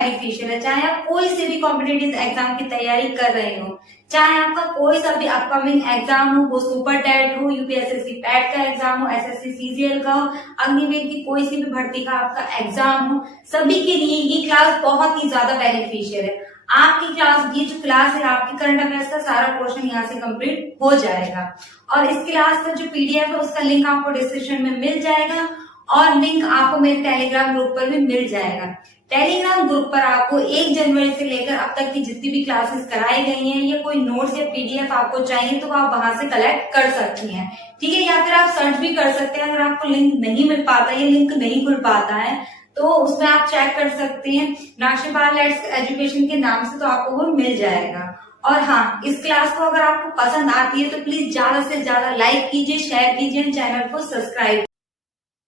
Beneficial है। चाहे आप कोई से भी कॉम्पिटिटिव एग्जाम की तैयारी कर रहे हो, चाहे आपका कोई सा भी अपकमिंग एग्जाम हो, वो सुपर टेट हो, यूपीएसएससी पैट का एग्जाम हो, एसएससी सीजीएल का हो, अग्निवीर की कोई सी भी भर्ती का आपका एग्जाम हो, सभी के लिए ये क्लास बहुत ही ज्यादा बेनिफिशियल है। आपकी क्लास, ये जो क्लास है आपकी करंट अफेयर्स का सारा पोर्शन यहाँ से कंप्लीट हो जाएगा। और इस क्लास का जो पीडीएफ है उसका लिंक आपको डिस्क्रिप्शन में मिल जाएगा और लिंक आपको मेरे टेलीग्राम ग्रुप पर भी मिल जाएगा। टेलीग्राम ग्रुप पर आपको 1 जनवरी से लेकर अब तक की जितनी भी क्लासेस कराई गई हैं या कोई नोट्स या पीडीएफ आपको चाहिए तो आप वहां से कलेक्ट कर सकती हैं, ठीक है। या फिर आप सर्च भी कर सकते हैं, अगर आपको लिंक नहीं मिल पाता है, लिंक नहीं खुल पाता है तो उसमें आप चेक कर सकते हैं नाक्षपाल एजुकेशन के नाम से, तो आपको वो मिल जाएगा। और हाँ, इस क्लास को अगर आपको पसंद आती है तो प्लीज ज्यादा से ज्यादा लाइक कीजिए, शेयर कीजिए, चैनल को सब्सक्राइब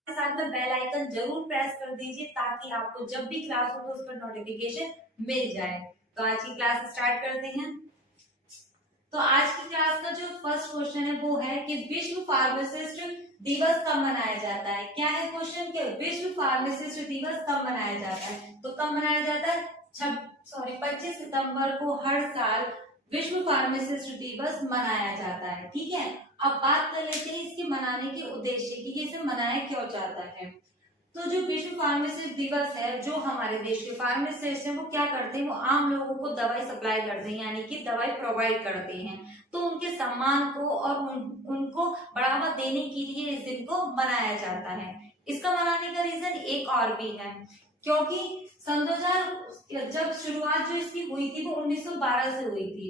साथ में बेल आइकन जरूर प्रेस कर दीजिए ताकि आपको जब भी क्लास हो तो उस पर नोटिफिकेशन मिल जाए। तो आज की क्लास स्टार्ट करते हैं। तो आज की क्लास का जो फर्स्ट क्वेश्चन है वो है कि विश्व फार्मासिस्ट दिवस कब मनाया जाता है। क्या है क्वेश्चन कि विश्व फार्मासिस्ट दिवस कब मनाया जाता है। तो कब मनाया जाता है 25 सितंबर को हर साल विश्व फार्मासिस्ट दिवस मनाया जाता है, ठीक है। अब बात कर लेते हैं इसके मनाने के उद्देश्य की, कि इसे मनाया क्यों जाता है। तो जो विश्व फार्मासिस्ट दिवस है, जो हमारे देश के फार्मासिस्ट हैं वो क्या करते हैं, वो आम लोगों को दवाई सप्लाई करते हैं, यानी कि दवाई प्रोवाइड करते हैं। तो उनके सम्मान को और उनको बढ़ावा देने के लिए इस दिन को मनाया जाता है। इसका मनाने का रीजन एक और भी है, क्योंकि सन 2000 जब शुरुआत जो इसकी हुई थी वो 1912 से हुई थी।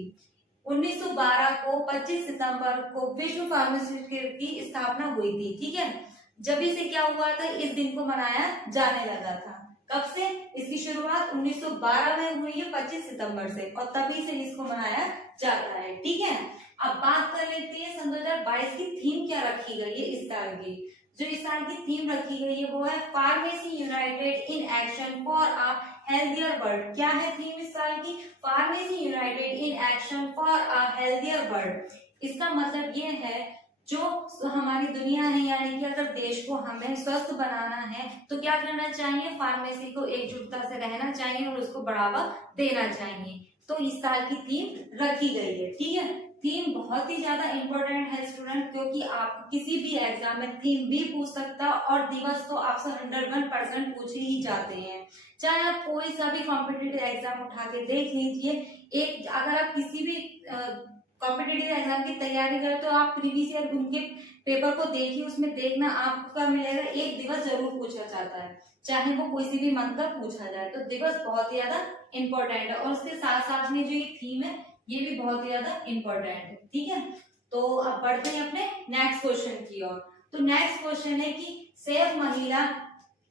1912 को 25 सितंबर को विश्व फार्मासिस्ट की स्थापना हुई थी, ठीक है। जब से क्या हुआ था, इस दिन को मनाया जाने लगा था। कब से? इसकी शुरुआत 1912 में हुई है 25 सितंबर से, और तभी से इसको मनाया जाता है, ठीक है। अब बात कर लेते हैं सन 2022 की थीम क्या रखी गई है इस साल की। जो इस साल की थीम रखी गई है वो है pharmacy United in action for a healthier world. क्या है थीम इस साल की? Pharmacy United in action for a healthier world. इसका मतलब ये है जो हमारी दुनिया है, यानी कि अगर देश को हमें स्वस्थ बनाना है तो क्या करना चाहिए, फार्मेसी को एकजुटता से रहना चाहिए और उसको बढ़ावा देना चाहिए। तो इस साल की थीम रखी गई है, ठीक है। थीम बहुत ही ज्यादा इंपॉर्टेंट है स्टूडेंट, क्योंकि आप किसी भी एग्जाम में थीम भी पूछ सकता है और दिवस तो आपसे 101% पूछे ही जाते हैं। चाहे आप कोई सा भी कॉम्पिटिटिव एग्जाम उठा के देख लीजिए, एक अगर आप किसी भी कॉम्पिटिटिव एग्जाम की तैयारी करें तो आप प्रीवियस ईयर उनके पेपर को देखिए, उसमें देखना आपका मिलेगा एक दिवस जरूर पूछा जाता है, चाहे वो कोई सी भी मंथ का पूछा जाए। तो दिवस बहुत ही ज्यादा इंपॉर्टेंट है और उसके साथ साथ में जो ये थीम है ये भी बहुत ही ज्यादा इंपॉर्टेंट है, ठीक है। तो अब बढ़ते हैं अपने नेक्स्ट क्वेश्चन की ओर। तो नेक्स्ट क्वेश्चन है कि सेफ महिला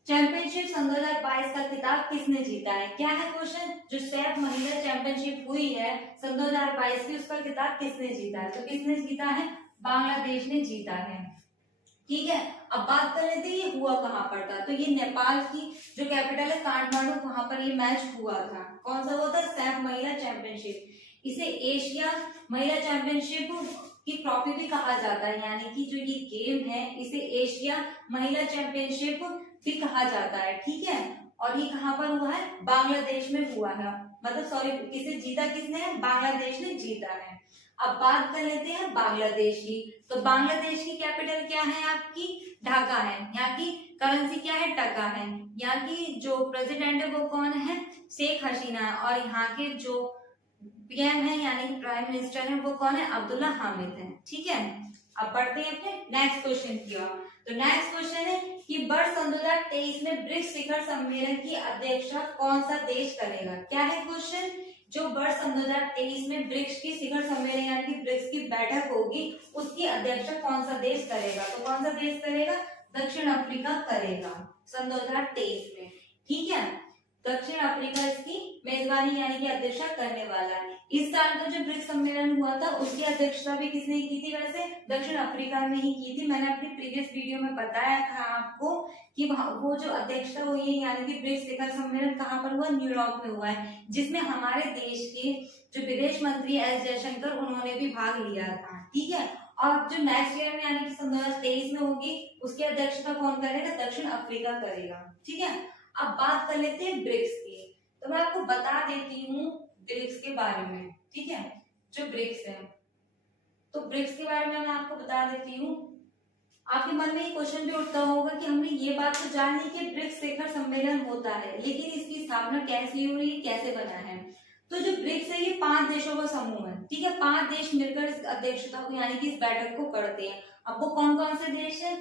चैंपियनशिप सन 2022 का खिताब किसने जीता है। क्या है क्वेश्चन? जो सेफ महिला चैंपियनशिप हुई है सन 2022 की, उसका खिताब किसने जीता है। तो किसने जीता है? बांग्लादेश ने जीता है, ठीक है। अब बात कर लेते हैं ये हुआ कहाँ पर था। तो ये नेपाल की जो कैपिटल है काठमांडू, वहां पर ये मैच हुआ था। कौन सा हुआ था? सेफ महिला चैंपियनशिप। इसे एशिया महिला चैंपियनशिप की ट्रॉफी भी कहा जाता है, यानी कि जो ये गेम है इसे एशिया महिला चैंपियनशिप भी कहा जाता है, ठीक है। और ये कहाँ पर हुआ है? बांग्लादेश में हुआ है, मतलब सॉरी, इसे जीता किसने है? बांग्लादेश ने जीता है। अब बात कर लेते हैं बांग्लादेश की। तो बांग्लादेश की कैपिटल क्या है आपकी? ढाका है। यहाँ की करेंसी क्या है? टका है। यहाँ की जो प्रेसिडेंट है वो कौन है? शेख हसीना है। और यहाँ के जो पीएम है यानी कि प्राइम मिनिस्टर है वो कौन है? अब्दुल्ला हामिद है, ठीक है। अब बढ़ते हैं अपने नेक्स्ट क्वेश्चन की ओर। तो नेक्स्ट क्वेश्चन है कि वर्ष 2023 में ब्रिक्स शिखर सम्मेलन की अध्यक्षता कौन सा देश करेगा। क्या है क्वेश्चन? जो वर्ष 2023 में ब्रिक्स की शिखर सम्मेलन यानी कि ब्रिक्स की बैठक होगी उसकी अध्यक्षता कौन सा देश करेगा। तो कौन सा देश करेगा? दक्षिण अफ्रीका करेगा सन 2023 में, ठीक है। दक्षिण अफ्रीका इसकी मेजबानी यानी कि अध्यक्षता करने वाला है। इस साल का जो ब्रिक्स सम्मेलन हुआ था उसकी अध्यक्षता भी किसने की थी? वैसे दक्षिण अफ्रीका में ही की थी। मैंने अपनी प्रीवियस वीडियो में बताया था आपको कि वो जो अध्यक्षता हुई है यानी कि ब्रिक्स शिखर सम्मेलन कहाँ पर हुआ? न्यूयॉर्क में हुआ है, जिसमें हमारे देश के जो विदेश मंत्री एस जयशंकर उन्होंने भी भाग लिया था, ठीक है। और जो नेक्स्ट ईयर में यानी कि सन 2023 में होगी उसकी अध्यक्षता कौन करेगा? दक्षिण अफ्रीका करेगा, ठीक है। अब बात कर लेते हैं ब्रिक्स की। तो मैं देती हूँ ब्रिक्स के बारे में, ठीक है, जो ब्रिक्स है, तो ब्रिक्स के बारे में मैं आपको बता देती हूँ। आपके मन में ये क्वेश्चन भी उठता होगा कि हमने ये बात तो जान ली कि ब्रिक्स शिखर सम्मेलन होता है, लेकिन इसकी स्थापना कैसे हुई, कैसे बना है। तो जो ब्रिक्स है ये 5 देशों का समूह है, ठीक है, 5 देश मिलकर इस अध्यक्षता को यानी कि इस बैठक को करते हैं। अब वो कौन कौन से देश है,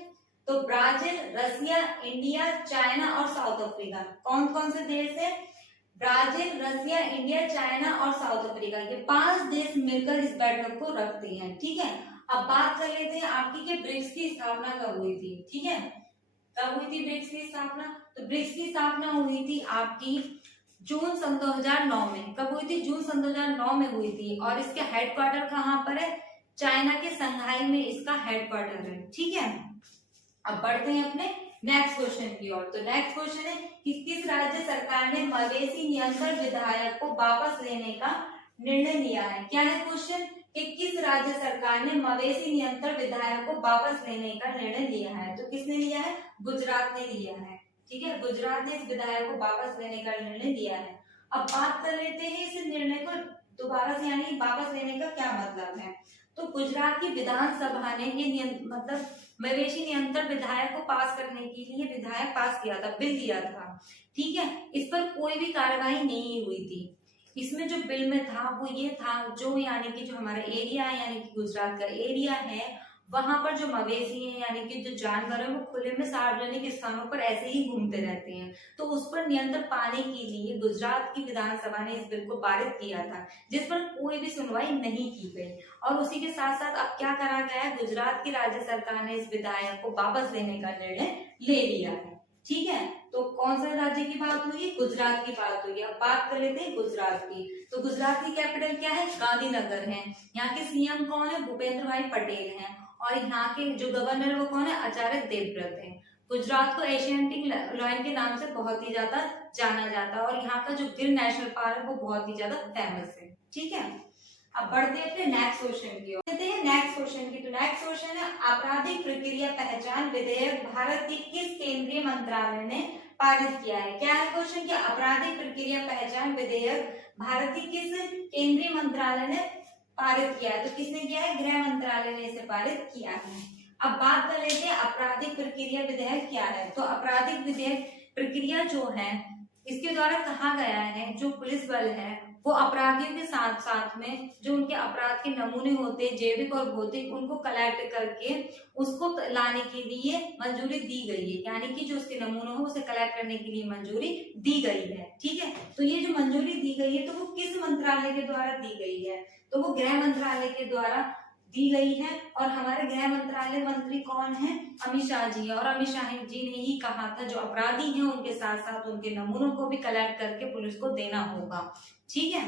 तो ब्राजील, रसिया, इंडिया, चाइना और साउथ अफ्रीका। कौन कौन से देश है, ब्राजील, रसिया, इंडिया, चाइना और साउथ अफ्रीका, ये 5 देश मिलकर इस बैठक को रखते हैं, ठीक है। अब बात कर लेते हैं आपकी कि ब्रिक्स की स्थापना कब हुई थी, ठीक है, कब हुई थी ब्रिक्स की स्थापना। तो ब्रिक्स की स्थापना हुई थी आपकी जून सन 2009 में। कब हुई थी, जून सन 2009 में हुई थी। और इसके हेडक्वार्टर कहाँ पर है, चाइना के संघाई में इसका हेडक्वार्टर है, ठीक है। अब बढ़ते हैं अपने नेक्स्ट क्वेश्चन की ओर। तो नेक्स्ट क्वेश्चन है कि किस राज्य सरकार ने मवेशी नियंत्रण विधेयक को वापस लेने का निर्णय लिया है। क्या है क्वेश्चन कि किस राज्य सरकार ने मवेशी नियंत्रण विधेयक को वापस लेने का निर्णय लिया है। तो किसने लिया है, गुजरात ने लिया है, ठीक है, गुजरात ने इस विधेयक को वापस लेने का निर्णय लिया है। अब बात कर लेते हैं इस निर्णय को दोबारा से यानी वापस लेने का क्या मतलब है। तो गुजरात की विधानसभा ने ये मतलब मवेशी नियंत्रण विधेयक को पास करने के लिए विधेयक पास किया था, बिल दिया था, ठीक है। इस पर कोई भी कार्रवाई नहीं हुई थी। इसमें जो बिल में था वो ये था, जो यानी कि जो हमारा एरिया है यानी कि गुजरात का एरिया है, वहां पर जो मवेशी है यानी कि जो जानवर है वो खुले में सार्वजनिक स्थानों पर ऐसे ही घूमते रहते हैं, तो उस पर नियंत्रण पाने के लिए गुजरात की विधानसभा ने इस बिल को पारित किया था, जिस पर कोई भी सुनवाई नहीं की गई। और उसी के साथ साथ अब क्या करा गया है, गुजरात की राज्य सरकार ने इस विधेयक को वापस लेने का निर्णय ले लिया है, ठीक है। तो कौन सा राज्य की बात हुई, गुजरात की बात हुई। अब बात कर लेते हैं गुजरात की। तो गुजरात की कैपिटल क्या है, गांधीनगर है। यहाँ के सीएम कौन है, भूपेंद्र भाई पटेल हैं। और यहाँ के जो गवर्नर वो कौन है, आचार्य देवव्रत है। गुजरात को एशियाटिक लायन के नाम से बहुत ही ज्यादा जाना जाता है, और यहाँ का जो गिर नेशनल पार्क है वो बहुत ही ज्यादा फेमस है, ठीक है। अब बढ़ते हैं अपने नेक्स्ट क्वेश्चन की ओर। नेक्स्ट क्वेश्चन की। तो नेक्स्ट क्वेश्चन है आपराधिक प्रक्रिया पहचान विधेयक भारत के किस केंद्रीय मंत्रालय ने पारित किया है। क्या है क्वेश्चन कि आपराधिक प्रक्रिया पहचान विधेयक भारत के किस केंद्रीय मंत्रालय ने पारित किया है। तो किसने किया है, गृह मंत्रालय ने इसे पारित किया है। अब बात कर लेते हैं आपराधिक प्रक्रिया विधेयक क्या है। तो आपराधिक विधेयक प्रक्रिया जो है इसके द्वारा कहा गया है जो पुलिस बल है वो अपराधियों के साथ साथ में जो उनके अपराध के नमूने होते हैं जैविक और भौतिक, उनको कलेक्ट करके उसको लाने के लिए मंजूरी दी गई है, यानी कि जो उसके नमूने हो उसे कलेक्ट करने के लिए मंजूरी दी गई है, ठीक है। तो ये जो मंजूरी दी गई है तो वो किस मंत्रालय के द्वारा दी गई है, तो वो गृह मंत्रालय के द्वारा दी गई है। और हमारे गृह मंत्रालय मंत्री कौन है, अमित शाह जी है। और अमित शाह जी ने ही कहा था जो अपराधी हैं उनके साथ साथ उनके नमूनों को भी कलेक्ट करके पुलिस को देना होगा, ठीक है।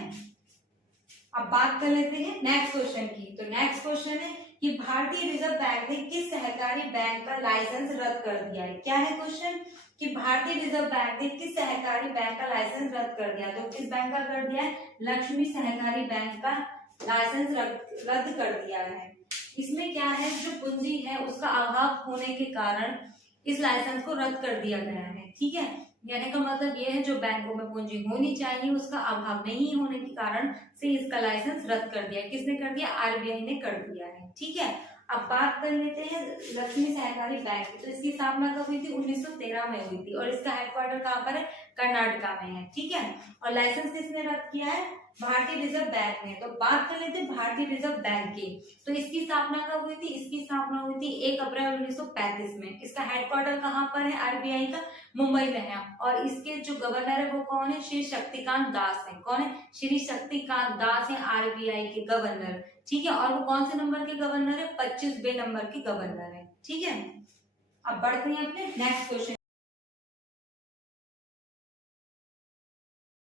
अब बात कर लेते हैं नेक्स्ट क्वेश्चन की। तो नेक्स्ट क्वेश्चन है कि भारतीय रिजर्व बैंक ने किस सहकारी बैंक का लाइसेंस रद्द कर दिया है। क्या है क्वेश्चन कि भारतीय रिजर्व बैंक ने किस सहकारी बैंक का लाइसेंस रद्द कर दिया। तो किस बैंक का कर दिया है, लक्ष्मी सहकारी बैंक का लाइसेंस रद्द कर दिया है। इसमें क्या है, जो पूंजी है उसका अभाव होने के कारण इस लाइसेंस को रद्द कर दिया गया है, ठीक है। यानी का मतलब ये है जो बैंकों में पूंजी होनी चाहिए उसका अभाव नहीं होने के कारण से इसका लाइसेंस रद्द कर दिया। किसने कर दिया, आरबीआई ने कर दिया है, ठीक है। अब बात कर लेते हैं लक्ष्मी सहकारी बैंक की। तो इसकी स्थापना कब हुई थी, 1913 में हुई थी। और इसका हेडक्वार्टर कहाँ पर है, कर्नाटका में है, ठीक है। और लाइसेंस किसने रद्द किया है, भारतीय रिजर्व बैंक ने। तो बात कर लेते हैं भारतीय रिजर्व बैंक की। तो इसकी स्थापना कब हुई थी, इसकी स्थापना हुई थी 1 अप्रैल 1935 में। इसका हेडक्वार्टर कहाँ पर है, आरबीआई का मुंबई में है। और इसके जो गवर्नर है वो कौन है, श्री शक्तिकांत दास है। कौन है, श्री शक्तिकांत दास है आरबीआई के गवर्नर, ठीक है। और वो कौन से नंबर के गवर्नर है, 25वें नंबर के गवर्नर है, ठीक है। अब बढ़ते हैं अपने नेक्स्ट क्वेश्चन